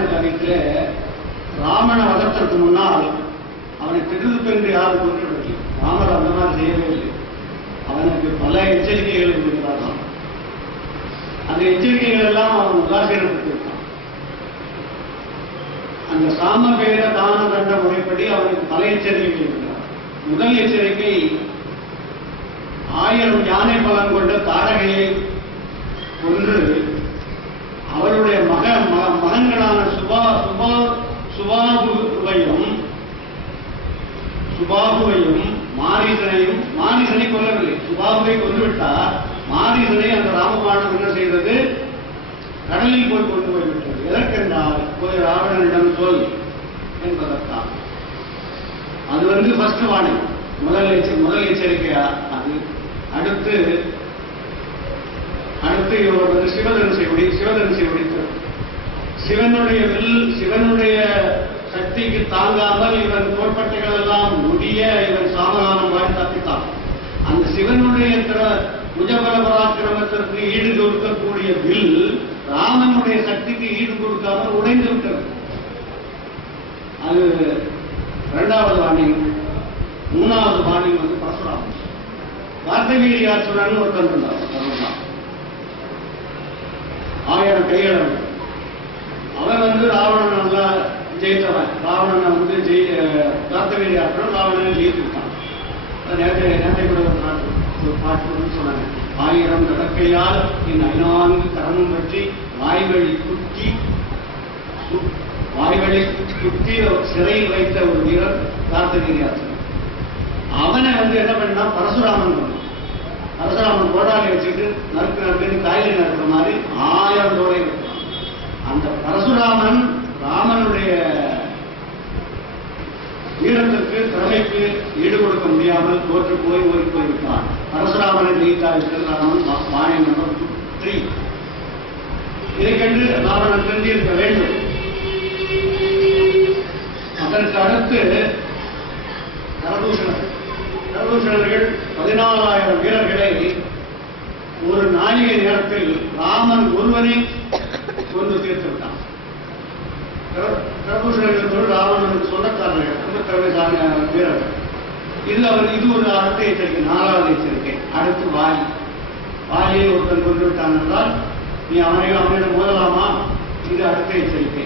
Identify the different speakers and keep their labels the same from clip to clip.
Speaker 1: ராமாயண காரியத்திலே ராமண வதத்திற்கு முன்னால் அவனை திடுதுப்பென்று யாரும் கொண்டிருக்கவில்லை ராமர் அந்த மாதிரி செய்யவே இல்லை. அவனுக்கு பல எச்சரிக்கைகள் இருக்கிறார்கள் அந்த எச்சரிக்கைகள் எல்லாம் அவன் உதாசீனப்படுத்தி அந்த சாம பேர தான தண்ட முறைப்படி அவனுக்கு பல எச்சரிக்கைகள் இருக்கிறார் முதல் எச்சரிக்கை ஆயிரம் யானை பலன் கொண்ட மாரீசனை கொல்லவில்லை சுபாபுவை கொன்றுவிட்டார். மாரீசனை அந்த ராமபாணம் என்ன செய்தது? கடலில் போய் கொண்டு போய்விட்டது. எதற்கென்றால் போய் ராவணனிடம் சொல் என்பதற்காக. அது வந்து ஃபர்ஸ்ட் வார்னிங் முதல் எச்ச- முதல் எச்சரிக்கையா? அது. அடுத்து அடுத்து இவர் வந்து சிவதனுசை உடி சிவதனுசை உடித்தது சிவனுடைய வில் சிவனுடைய சக்திக்கு தாங்காமல் இவன் தோட்பட்டைகள் எல்லாம் முடிய இவன் சாமகானம் வாரி தப்பித்தான் அந்த சிவனுடைய திற புஜபல பராக்கிரமத்திற்கு ஈடு கொடுக்கக்கூடிய வில் ராமனுடைய சக்திக்கு ஈடு கொடுக்காமல் உடைந்து விட்டது. அது இரண்டாவது வாணிங் மூணாவது பாணி வந்து பரசுராமன். கார்த்தவீரியாசுரன் ஒருத்தன் இருந்தார் ஆயிரம் கைகள் அவன் வந்து ராவணன் நல்லா ஜெயித்தவன். ராவணனை வந்து ஜெயி கார்த்தவீரியாசுரன் ராவணனை ஜெயித்திருக்கான். அது நேற்று நேற்றை கூட ஒரு ஒரு பாட்டு சொன்னாங்க. ஆயிரம் நடக்கையால் என் ஐநான்கு கரமும் பற்றி வாய்வழி குத்தி வாய்வழி குத்தி சிறையில் வைத்த ஒரு வீரர் கார்த்தவீரியாசுரன் அவனை வந்து என்ன பண்ணா பரசுராமன் பரசுராமன் கோடாலி வச்சுட்டு நறுக்கு நறுக்குன்னு காய்கறி நடக்கிற மாதிரி ஆயிரம் தோலை வெட்டினான். அந்த பரசுராமன் ராமனுடைய வீரத்திற்கு திறமைக்கு ஈடு கொடுக்க முடியாமல் தோற்று போய் ஓடி போய்விட்டான் பரசுராமனை ஜெயித்தார்கள் ராமன் வாணி நம்பர் த்ரீ இதை கண்டு ராவணன் தெரிந்திருக்க வேண்டும். அதற்கு அடுத்து கரதூஷணர் கரதூஷணர்கள் பதினாலாயிரம் வீரர்களை ஒரு நாளிகை நேரத்தில் ராமன் ஒருவனை கொண்டு தீர்த்து விட்டான் கரதூஷணர்கள் ராவணனுக்கு சொந்தக்காரர்கள் ரொம்ப திறமைசான வீரர்கள் இது அவர் இது ஒரு அடுத்த எச்சரிக்கை நாலாவது எச்சரிக்கை அடுத்து வாலி வாலியை ஒருத்தன் கொண்டு விட்டான் என்றால் நீ அவனை அவனிடம் மோதலாமா? இது அடுத்த எச்சரிக்கை.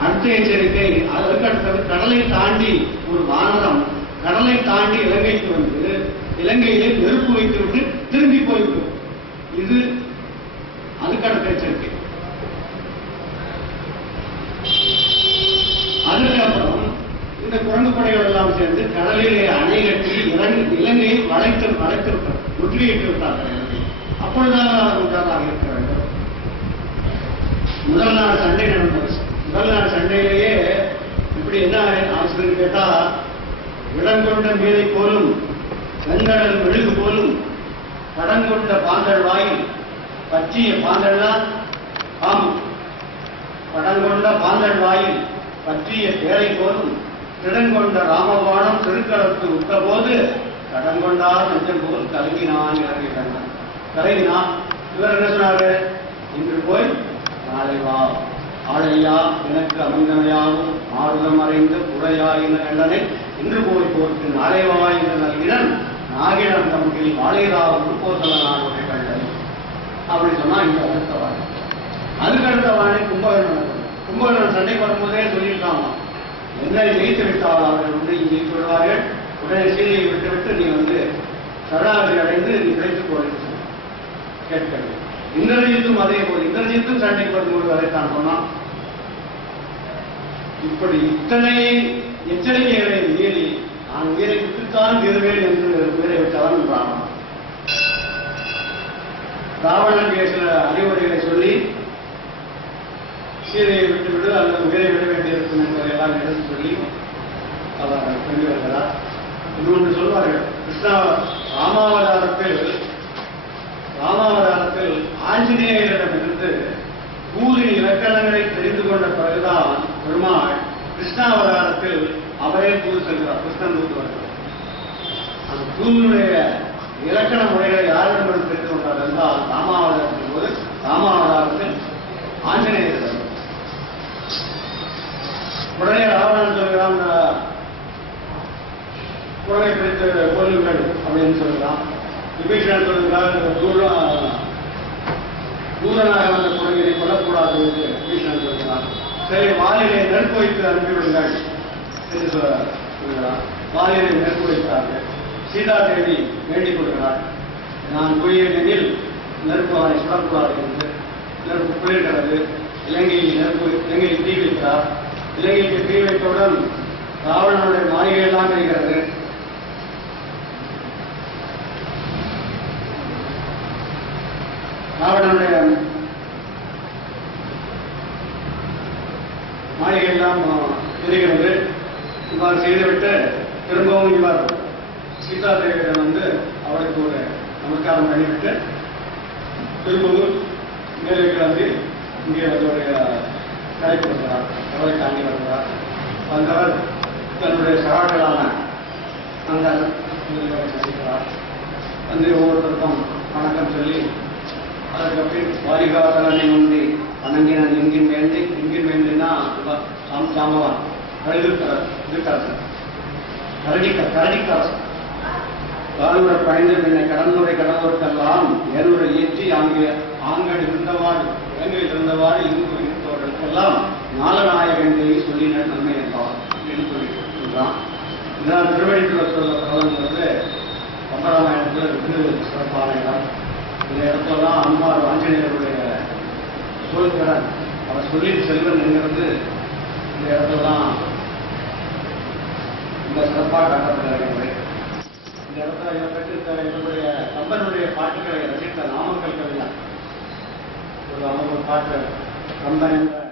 Speaker 1: அடுத்த எச்சரிக்கை அதற்கு அடுத்தது கடலை தாண்டி ஒரு வானரம். கடலை தாண்டி இலங்கைக்கு வந்து இலங்கையிலே நெருப்பு வைத்துவிட்டு திரும்பி போய்விடும். இது அதுக்கு அடுத்த எச்சரிக்கை அதுக்கப்புறம் இந்த குரங்கு படைகள் எல்லாம் சேர்ந்து கடலிலே அணை கட்டி இலங்கை இலங்கையை வளைத்து வளைத்திருப்பார் முற்றுகையிட்டு விட்டார்கள் அப்பொழுதுதான் உண்டாதாக இருக்க வேண்டும் முதல் நாள் சண்டை நடந்தது. முதல் நாள் சண்டையிலேயே இப்படி என்ன ஆசிரியர் கேட்டா இடங்கொண்ட மீதை போலும் வெண்கடல் மெழுகு போலும் கடங்கொண்ட பாந்தல் வாயில் பற்றிய ஆம் பாம்பு. படங்கொண்ட பாந்தல் வாயில் பற்றிய பேரை போலும் திடங்கொண்ட ராமபாணம் திருக்களத்து விட்டபோது கடங்கொண்டார் நெஞ்சம் போல் கலங்கினான் இறங்கிட்டாங்க கலங்கினான் இவர் என்ன சொன்னாரு? இன்று போய் நாளை வா. ஆழையா எனக்கு அமைந்தமையாகும் ஆறுதம் மறைந்து புறையாயின எண்ணனை இன்று போய் போர்க்கு நாளை வா என்று நல்கினன் நாகிடம் தம்பில் வாழைதா உருப்போசல நாடுடைய கண்டது அப்படி சொன்னா இந்த அடுத்த வாழை. அதுக்கு அடுத்த வாழை கும்பகர்ணன். கும்பகர்ணன் சண்டை வரும்போதே சொல்லியிருக்காமா? என்னை ஜெயித்து விட்டால் அவர்கள் வந்து இங்கே சொல்வார்கள் உடனே சீலையை விட்டுவிட்டு நீ வந்து சரணாகதி அடைந்து நீ கிடைத்துக் கொள்ளுன்னு கேட்கிறது இந்திரஜித்தும் அதே போல் இந்திரஜித்தும் சண்டைக்கு வரும்போது அதைத்தான் சொன்னான். இப்படி இத்தனை எச்சரிக்கைகளை மீறி நான் உயிரை விட்டுத்தான் தீர்வேன் என்று உயிரை விட்டவன் ராவணன் ராவணன் பேசுகிற அறிவுரைகளை சொல்லி கீழே விட்டுவிடு அல்லது உயிரை விட வேண்டியிருக்கும் என்பதையெல்லாம் எடுத்து சொல்லி அவர் கொண்டு வருகிறார். இன்னொன்று சொல்வார்கள் கிருஷ்ணா ராமாவதாரத்தில் ராமாவதாரத்தில் ஆஞ்சநேயரிடமிருந்து பூரி இலக்கணங்களை தெரிந்து கொண்ட பிறகுதான் பெருமாள் கிருஷ்ணாவதாரத்தில் அவரே தூது செல்கிறார். கிருஷ்ணன் தூது வருகிறார். அந்த தூதனுடைய இலக்கண முறைகளை யாரிடமிருந்து தெரிந்து கொண்டார் என்றால் ராமாவதாரத்தின் போது ராமாவதாரத்தில் ஆஞ்சநேயரிடம் உடனே ராவணன் சொல்கிறான் உடனே பிடித்த கோயில்கள் அப்படின்னு சொல்கிறான். விபீஷணன் சொல்கிறான் தூரம் தூரனாக வந்த குரங்கினை கொல்லக்கூடாது என்று விபீஷணன் சொல்கிறான். சரி மாலையை நெருப்பு வைத்து அனுப்பிவிடுங்கள் என்று சொல்கிறான். மாலையை நெருப்பு வைத்தார்கள் சீதா தேவி வேண்டிக் கொள்கிறார் நான் குளியலில் நெருப்பு அவனை சுடக்கூடாது என்று. நெருப்பு குளிர்கிறது. இலங்கையில் நெருப்பு இலங்கையில் தீ இலங்கைக்கு தீ வைத்தவுடன் ராவணனுடைய மாளிகையெல்லாம் இருக்கிறது ராவணனுடைய மாளிகை எல்லாம் தெரிகிறது. இவ்வாறு செய்துவிட்டு திரும்பவும் இவர் சீதா தேவியிடம் வந்து அவளுக்கு ஒரு நமஸ்காரம் பண்ணிவிட்டு திரும்பவும் மேலே கிளம்பி இங்கே அதோடைய ஒரு கரைக்கு வருகிறார் தாண்டி வருகிறார் வந்தவர் தன்னுடைய சகாக்களான அந்த சந்திக்கிறார் வந்து ஒவ்வொருத்தருக்கும் வணக்கம் சொல்லி அதற்கப்பின் வாரிகாசலனை வந்து வணங்கின எங்கின் வேண்டி எங்கின் வேண்டினா சாம் சாமவான் கழுதுக்கர இதுக்கரசன் கரடிக்க கரடிக்கரசன் காலுற பயந்து பின்னை கடனுரை கடவுளுக்கெல்லாம் ஏனுரை ஏற்றி அங்கே ஆண்கள் இருந்தவாறு இலங்கையில் இருந்தவாறு இங்கு இருந்தவர்களுக்கெல்லாம் நாலநாயகன்களை சொல்லின நன்மை என்றார் என்று சொல்லி சொல்றான் இதான் திருவள்ளுவர் சொல்ல பிரபலங்கிறது கம்பராமாயணத்தில் வெகு சிறப்பான இடம். இந்த இடத்துல தான் அம்மார் ஆஞ்சநேயருடைய சோழ்கிறன் அவர் சொல்லி செல்வன் என்கிறது இந்த இடத்துல தான் இந்த சிறப்பாக காட்டப்படுகிறது. இந்த இடத்துல இதை பற்றி என்னுடைய கம்பனுடைய பாட்டுகளை ரசித்த நாமக்கல் கவிஞர். ஒரு அவங்க பாட்டு. கம்பன் என்ற